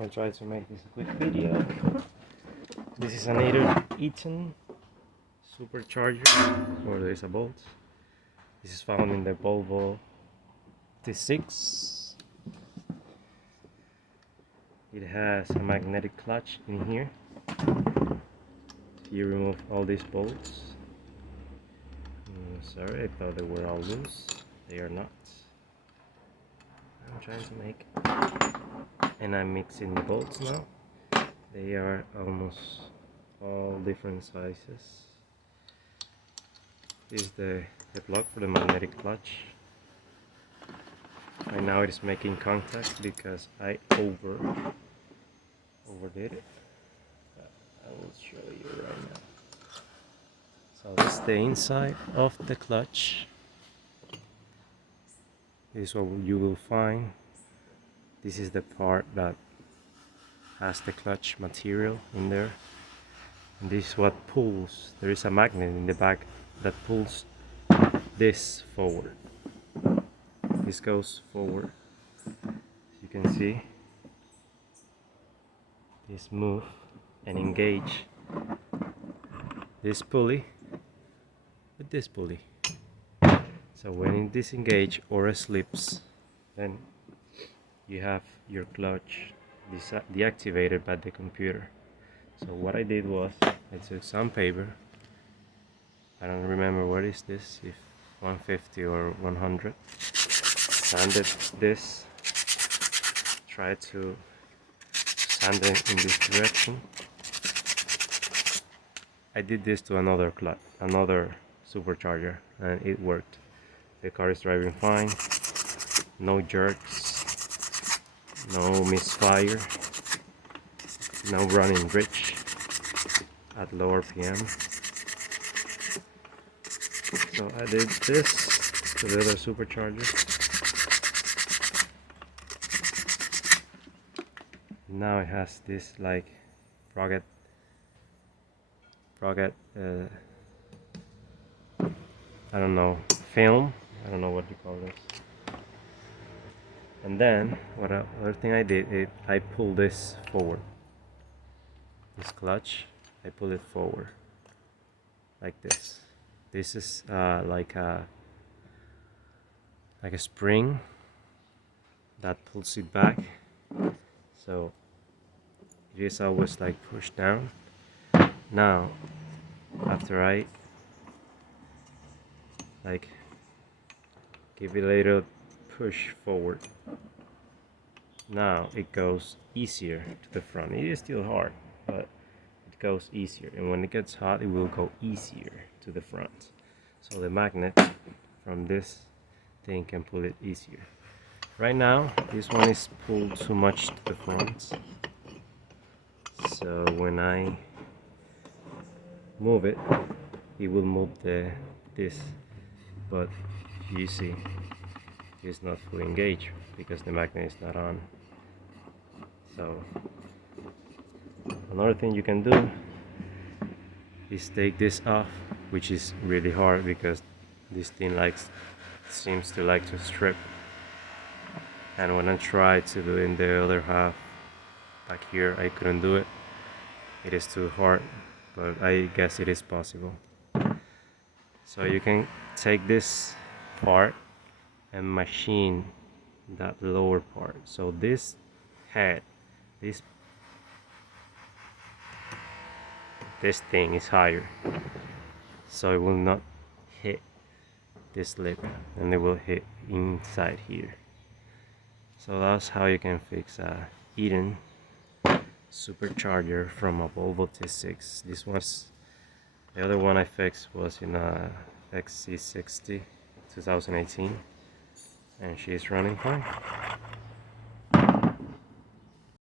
I'll try to make this a quick video. This is an Eaton Supercharger, or there is a bolt. This is found in the Volvo T6. It has a magnetic clutch in here. You remove all these bolts. Sorry, I thought they were all loose. They are not. I'm trying to make, and I'm mixing the bolts now. They are almost all different sizes. This is the plug for the magnetic clutch. Right now it is making contact because I overdid it. I will show you right now. So this is the inside of the clutch. This is what you will find. This is the part that has the clutch material in there. And this is what pulls. There is a magnet in the back that pulls this forward. This goes forward. You can see this move and engage this pulley with this pulley. So when it disengages or slips, then you have your clutch deactivated by the computer. So what I did was I took some paper. I don't remember what is this, if 150 or 100. Sanded this. Tried to sand it in this direction. I did this to another supercharger, and it worked. The car is driving fine. No jerks. No misfire. No running rich at low RPM. So I did this to the other supercharger. Now it has this like rugged I don't know, film. I don't know what you call this. And then other thing I did is I pulled this forward. This clutch, I pull it forward like this. This is like a spring that pulls it back. So it is always like pushed down. Now, after I like give it a little push forward, now it goes easier to the front. It is still hard, but it goes easier, and when it gets hot it will go easier to the front. So the magnet from this thing can pull it easier. Right now this one is pulled too much to the front, so when I move it, it will move this, but you see it's not fully engaged because the magnet is not on. So another thing you can do is take this off, which is really hard because this thing seems to like to strip, and when I tried to do it in the other half back here, I couldn't do it. It is too hard, but I guess it is possible. So you can take this part and machine that lower part. So this head, this thing is higher, so it will not hit this lip, and it will hit inside here. So that's how you can fix a Eaton supercharger from a Volvo T6. The other one I fixed was in a XC60 2018, and she's running fine.